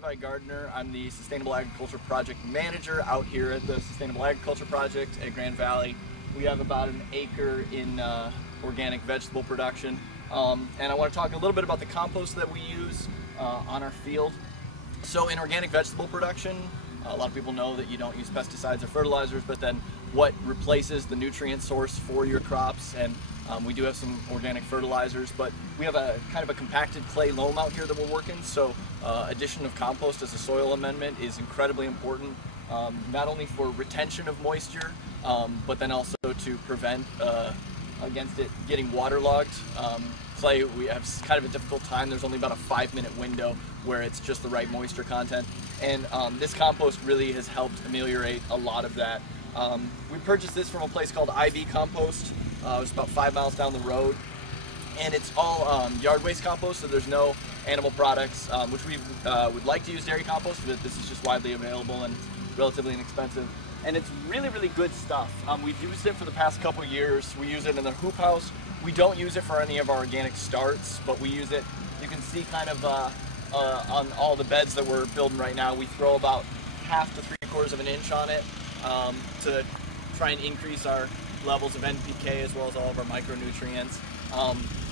Levi Gardner. I'm the Sustainable Agriculture Project Manager out here at the Sustainable Agriculture Project at Grand Valley. We have about an acre in organic vegetable production. And I want to talk a little bit about the compost that we use on our field. So in organic vegetable production, a lot of people know that you don't use pesticides or fertilizers, but then what replaces the nutrient source for your crops? And we do have some organic fertilizers, but we have a kind of a compacted clay loam out here that we're working. So addition of compost as a soil amendment is incredibly important, not only for retention of moisture, but then also to prevent against it getting waterlogged. Clay, we have kind of a difficult time. There's only about a 5-minute window where it's just the right moisture content. And this compost really has helped ameliorate a lot of that. We purchased this from a place called IV Compost. It's about 5 miles down the road. And it's all yard waste compost, so there's no animal products, which we would like to use dairy compost, but this is just widely available and relatively inexpensive. And it's really, really good stuff. We've used it for the past couple years. We use it in the hoop house. We don't use it for any of our organic starts, but we use it, you can see kind of on all the beds that we're building right now, we throw about 1/2 to 3/4 of an inch on it to try and increase our levels of NPK as well as all of our micronutrients.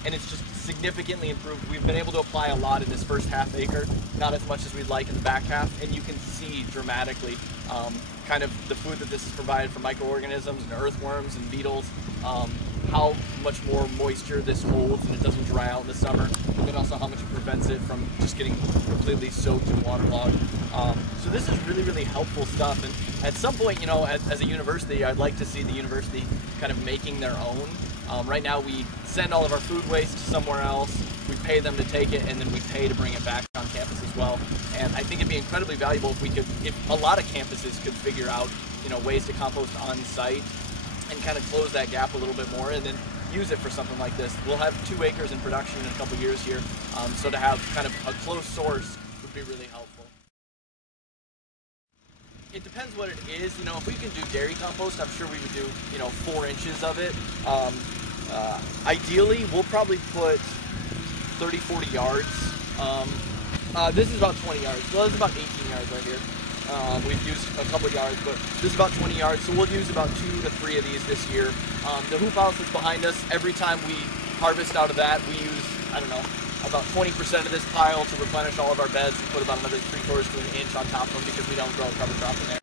And it's just significantly improved. We've been able to apply a lot in this first 1/2 acre, not as much as we'd like in the back half, and you can see dramatically kind of the food that this has provided for microorganisms and earthworms and beetles, how much more moisture this holds and it doesn't dry out in the summer, and also how much it prevents it from just getting completely soaked and waterlogged. So this is really, really helpful stuff, and at some point, you know, as a university, I'd like to see the university kind of making their own. Right now we send all of our food waste somewhere else, we pay them to take it, and then we pay to bring it back on campus as well. And I think it'd be incredibly valuable if a lot of campuses could figure out, you know, ways to compost on site and kind of close that gap a little bit more and then use it for something like this. We'll have 2 acres in production in a couple years here, so to have kind of a close source would be really helpful. It depends what it is. You know, if we can do dairy compost, I'm sure we would do, you know, 4 inches of it. Ideally, we'll probably put 30-40 yards. This is about 20 yards. Well, this is about 18 yards right here. We've used a couple yards, but this is about 20 yards, so we'll use about 2 to 3 of these this year. The hoop house is behind us. Every time we harvest out of that, we use, I don't know, about 20% of this pile to replenish all of our beds and put about another 3/4 to an inch on top of them because we don't grow a cover crop in there.